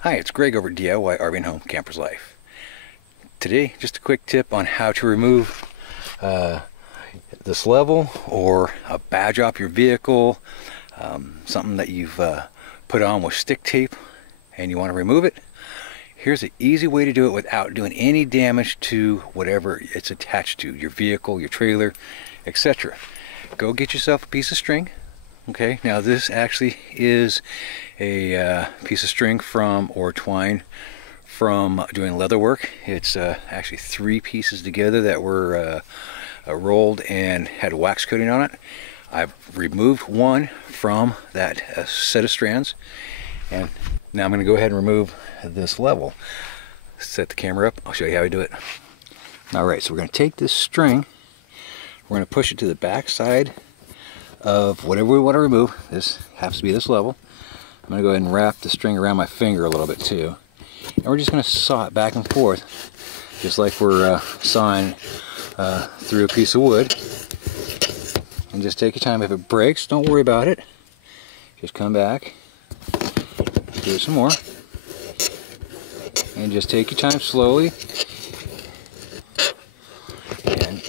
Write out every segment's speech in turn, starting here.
Hi, it's Greg over at DIY RV and Home Camper's Life. Today, just a quick tip on how to remove this level or a badge off your vehicle, something that you've put on with stick tape and you want to remove it. Here's an easy way to do it without doing any damage to whatever it's attached to, your vehicle, your trailer, etc. Go get yourself a piece of string. Okay, now this actually is a piece of string from, or twine from doing leather work. It's actually 3 pieces together that were rolled and had wax coating on it. I've removed one from that set of strands, and now I'm going to go ahead and remove this level. Set the camera up, I'll show you how I do it. Alright, so we're going to take this string, we're going to push it to the back side of whatever we want to remove. This happens to be this level. I'm going to go ahead and wrap the string around my finger a little bit too. And we're just going to saw it back and forth, just like we're sawing through a piece of wood. And just take your time. If it breaks, don't worry about it. Just come back, do it some more. And just take your time slowly. And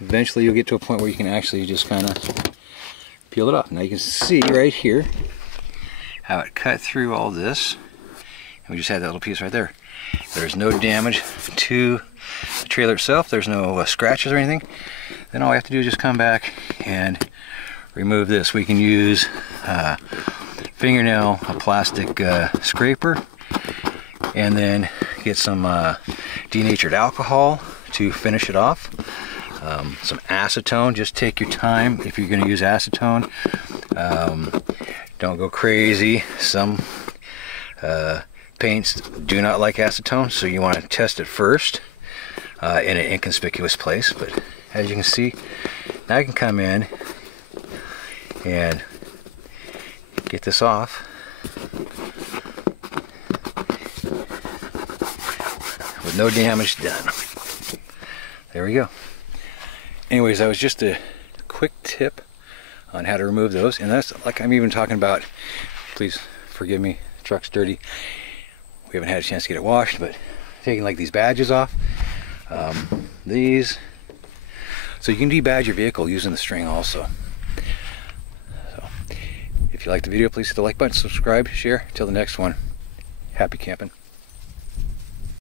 eventually you'll get to a point where you can actually just kind of peel it off. Now you can see right here how it cut through all this. And we just had that little piece right there. There's no damage to the trailer itself. There's no scratches or anything. Then all we have to do is just come back and remove this. We can use fingernail, a plastic scraper, and then get some denatured alcohol to finish it off. Some acetone. Just take your time if you're going to use acetone. Don't go crazy. Some paints do not like acetone, so you want to test it first in an inconspicuous place. But as you can see, now I can come in and get this off with no damage done. There we go. Anyways, that was just a quick tip on how to remove those, and that's like I'm even talking about. Please forgive me, the truck's dirty. We haven't had a chance to get it washed, but taking like these badges off, these, so you can debadge your vehicle using the string also. So, if you liked the video, please hit the like button, subscribe, share. Till the next one, happy camping.